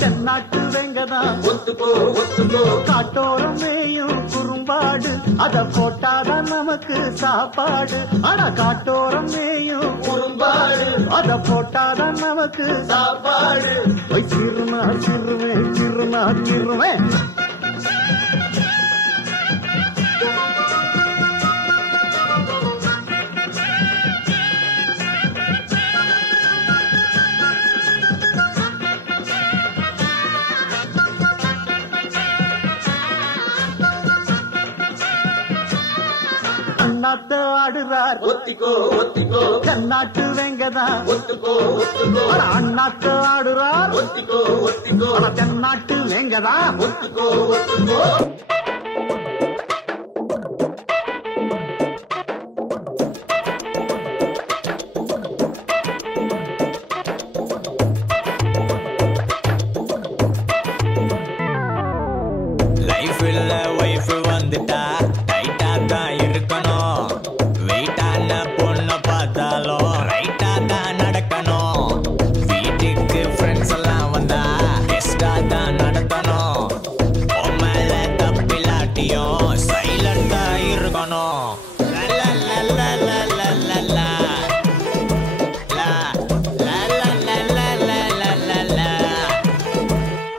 தென்னாட்டு வெங்கதான் காட்டோரம் மேயும் குறும்பாடு அத போட்டாதான் நமக்கு சாப்பாடு. ஆனா காட்டோரம் மேயும் குறும்பாடு அத போட்டாதான் நமக்கு சாப்பாடு. சிறுனா சிறுவேன் சிறுனா சிறுவேன் அண்ணாத்த ஆடுறார் ஒத்திக்கோ ஒத்திக்கோ தென்னாட்டு வெங்கதான் ஒத்துக்கோ ஒத்துக்கோ. அண்ணாத்த ஆடுறார் ஒத்திக்கோ ஒத்திக்கோ தென்னாட்டு வெங்கதான் ஒத்துக்கோ ஒத்துக்கோ. லைஃப்ல வைஃப் வந்துட்டா டைட்டா தான் இருக்கணும். வெயிட்டான பொண்ணு பார்த்தாலும் ரைட்டா தான் நடக்கணும். வீட்டுக்கு ஃப்ரெண்ட்ஸ் எல்லாம் வந்தா பெஸ்டா தான் நடத்தணும். மேல தப்பிலாட்டியும் சைலண்டா இருக்கணும்.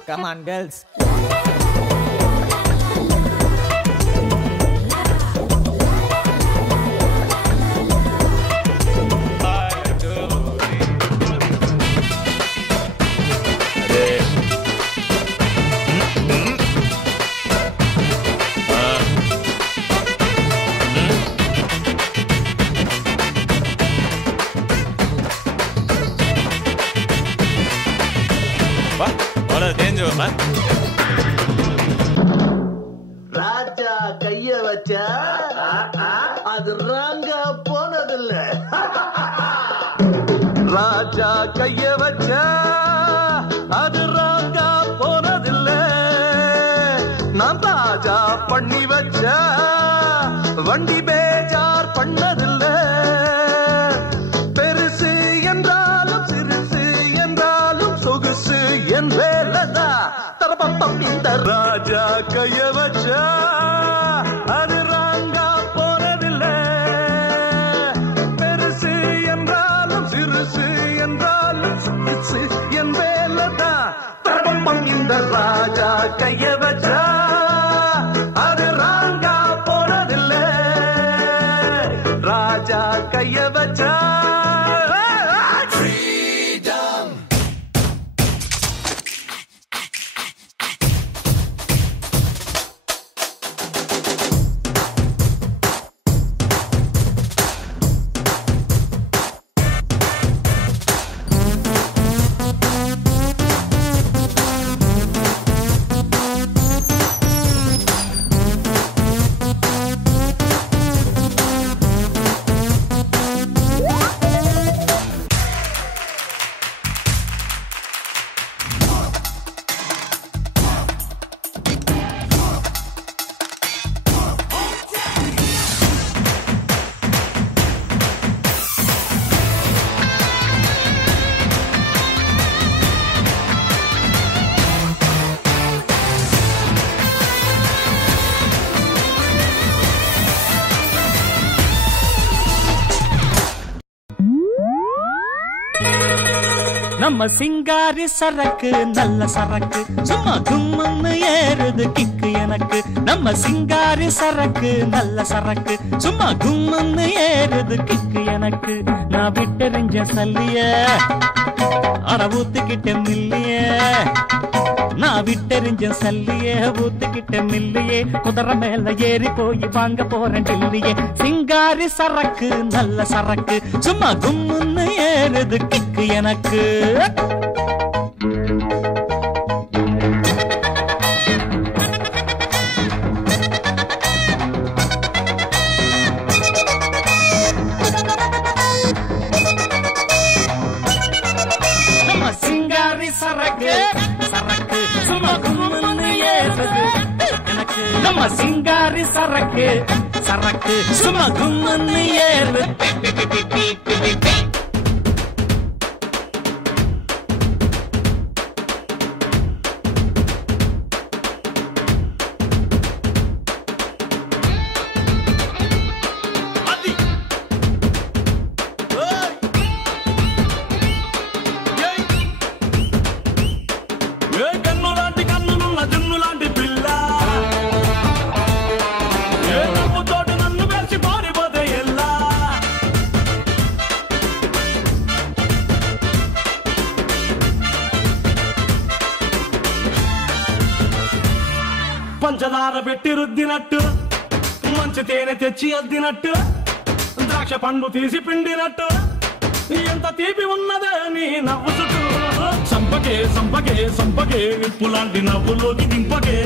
Come on, girls. ராஜா கைய வச்சா அது ராங்கா போனதில்ல. ராஜா கைய வச்சா அது ராங்கா போனதில்ல. நான் ராஜா பண்ணி வச்சா வண்டி பேஜார் பண்ணதில்ல. பெருசு என்றாலும் சிறுசு என்றாலும் சொகுசு என் வேலைதான். இந்த ராஜா கைய வச்சா அது ராங்கா போனதில்ல. பெருசு என்றாலும் சிறுசு என்றாலும் சொகுசு என் வேலைதான். இந்த ராஜா கைய வச்சா அது ராங்கா போனதில்ல. ராஜா கைய வச்சா நம்ம சிங்காரி சரக்கு நல்ல சரக்கு சும்மா தும்முன்னு ஏறுது கிக்கு எனக்கு. நம்ம சிங்காரி சரக்கு நல்ல சரக்கு சும்மா தும்முன்னு ஏறுது கிக்கு எனக்கு. நான் விட்டெறிஞ்ச சல்லிய அட ஊத்திக்கிட்ட மில்லிய நான் விட்டெறிஞ்ச சல்லியே ஊத்துக்கிட்ட மில்லியே குதிரை மேல ஏறி போய் வாங்க போறேன் டில்லியே சிங்காரி சரக்கு நல்ல சரக்கு சும்மா கும்முன்னு ஏறுது கிக்கு எனக்கு சரக்கு சரக்கு சும்மா கும்முன்னு ஏறுது எனக்கு நம்ம சிங்காரி சரக்கு சரக்கு சும்மா கும்முன்னு ஏறுது పంచదార పెట్టి రుద్దినట్టు మంచి తేనె తెచ్చి అద్దినట్టు ద్రాక్ష పండు తీసి పిండినట్టు ఎంత తీపి ఉన్నదే నీ నవ్వు చుట్టూ సంపకే సంపకే సంపకే నిప్పులాంటి నవ్వులోకి దింపకే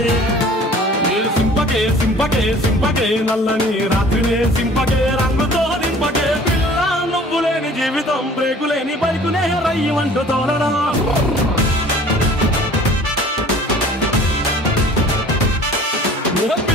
సింపకే సింపకే సింపకే నల్లని రాత్రినే సింపకే రంగుతో దింపకే పిల్ల నువ్వు లేని జీవితం బ్రేకు లేని బైకునే రయ్యి అంటూ తోలడం What?